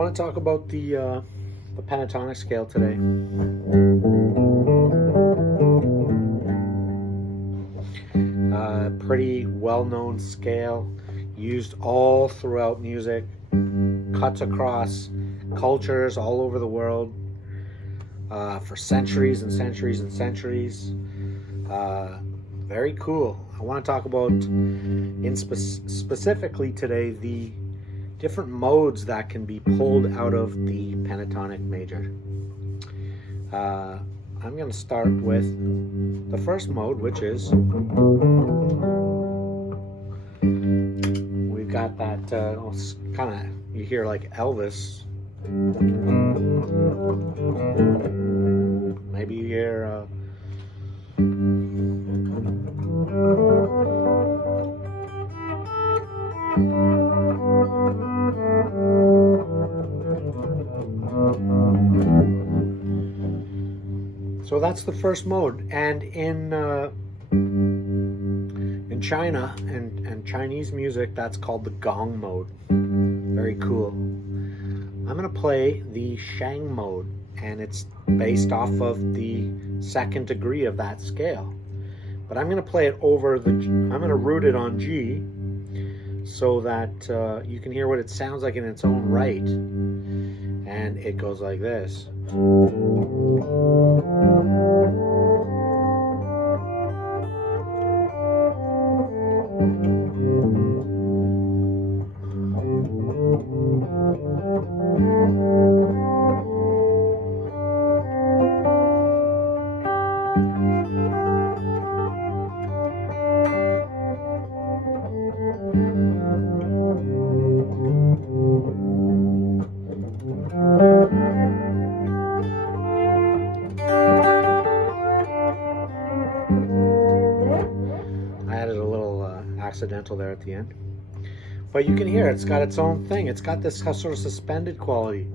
want to talk about the pentatonic scale today. Pretty well-known scale, used all throughout music, cuts across cultures all over the world for centuries and centuries and centuries. Very cool. I want to talk about, specifically today, the different modes that can be pulled out of the pentatonic major. I'm going to start with the first mode, which is, we've got that kind of, you hear like Elvis. Maybe you hear so that's the first mode, and in China and Chinese music, that's called the Gong mode. Very cool. I'm going to play the Shang mode, and it's based off of the second degree of that scale. But I'm going to play it over I'm going to root it on G so that you can hear what it sounds like in its own right. And it goes like this. Accidental there at the end, but you can hear it's got its own thing. It's got this sort of suspended quality.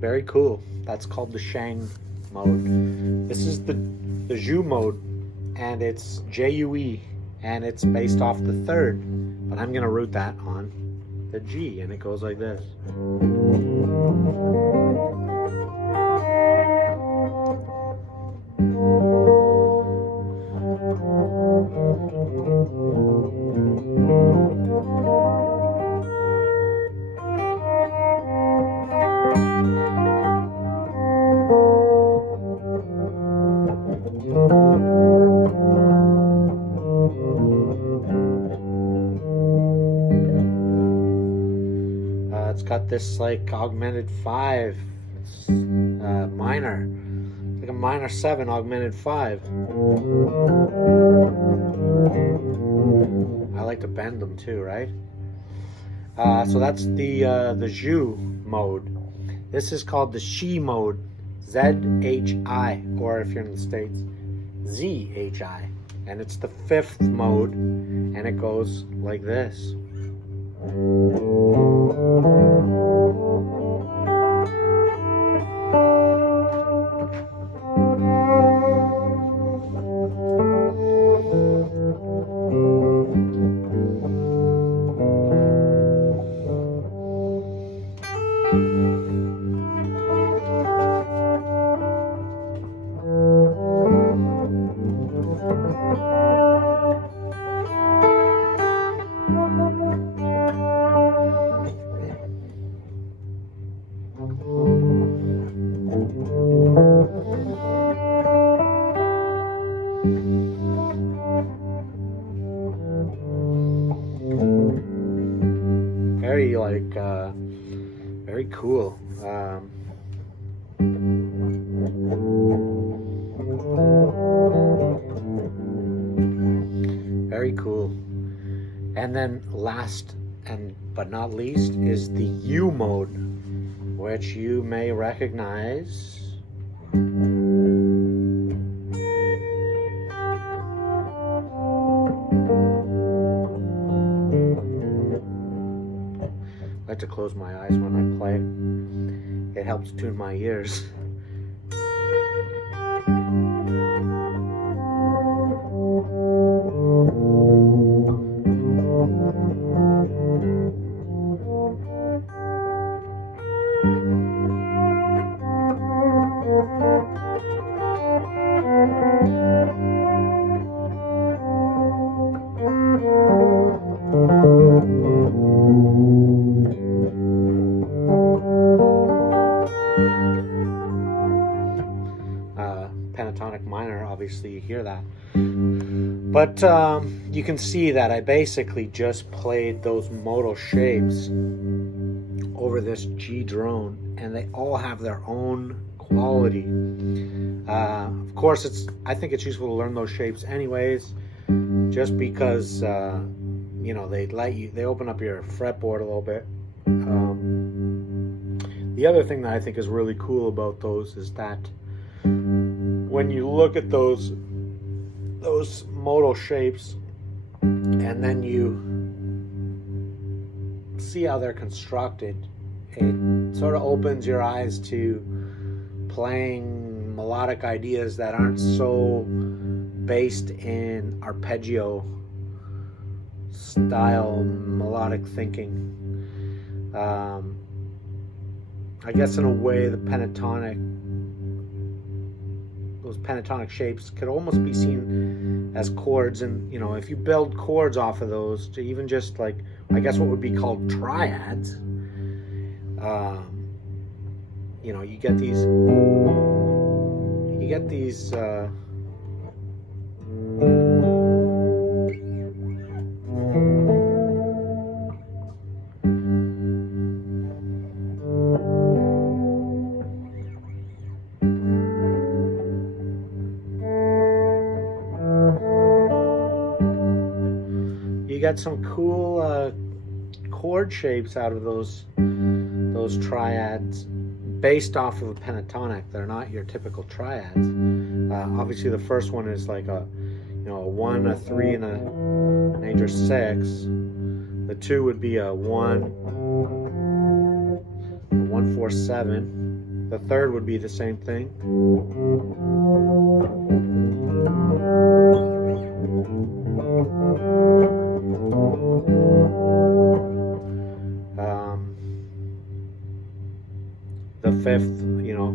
Very cool. That's called the Shang mode. This is the Zhu mode, and it's J-U-E, and it's based off the third, but I'm going to root that on the G, and it goes like this. It's got this like augmented 5. It's minor. It's like a minor 7 augmented 5. I like to bend them too, right? So that's the Zhu mode. This is called the Shi mode. Z-H-I, or if you're in the States, Z-H-I. And it's the 5th mode, and it goes like this. Very cool. Very cool. And then last but not least is the U mode, which you may recognize. like to close my eyes when I play. It helps tune my ears. Pentatonic minor, obviously you hear that. But you can see that I basically just played those modal shapes over this G drone, and they all have their own quality. Of course, I think it's useful to learn those shapes anyways, just because you know, they open up your fretboard a little bit. The other thing that I think is really cool about those is that when you look at those modal shapes and then you see how they're constructed, it sort of opens your eyes to playing melodic ideas that aren't so based in arpeggio style melodic thinking. I guess in a way those pentatonic shapes could almost be seen as chords, and you know, if you build chords off of those to even just like, I guess what would be called triads, you know, you get these some cool chord shapes out of those triads based off of a pentatonic. They're not your typical triads. Obviously the first one is like a 1, a 3, and a major 6. The 2 would be a 1, a 1, 4, 7. The third would be the same thing. The fifth, you know,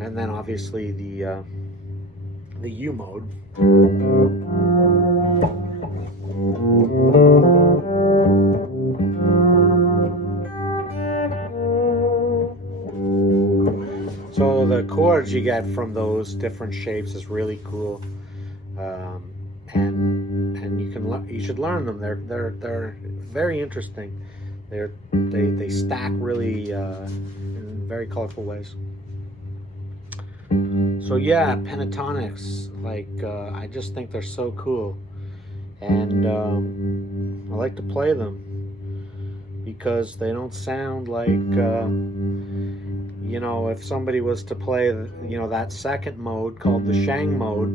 and then obviously the U mode. So the chords you get from those different shapes is really cool, and you should learn them. They're very interesting. They stack really in very colorful ways. So yeah, pentatonics, like I just think they're so cool, and I like to play them because they don't sound like you know, if somebody was to play, you know, that second mode called the Shang mode,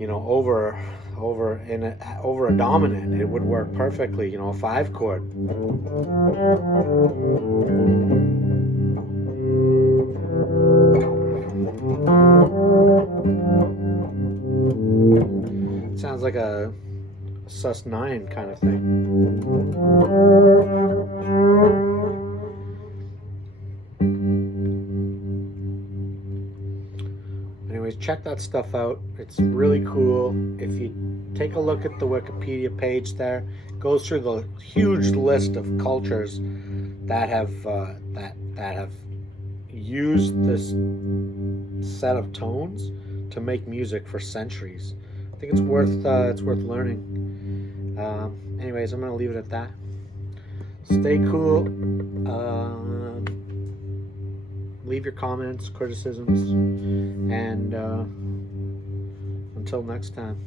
you know, over a dominant, it would work perfectly, you know, a 5 chord. It sounds like a sus9 kind of thing. Anyways, check that stuff out. It's really cool. If you take a look at the Wikipedia page there, it goes through the huge list of cultures that have used this set of tones to make music for centuries. I think it's worth learning. Anyways, I'm gonna leave it at that. Stay cool. Leave your comments, criticisms, and until next time.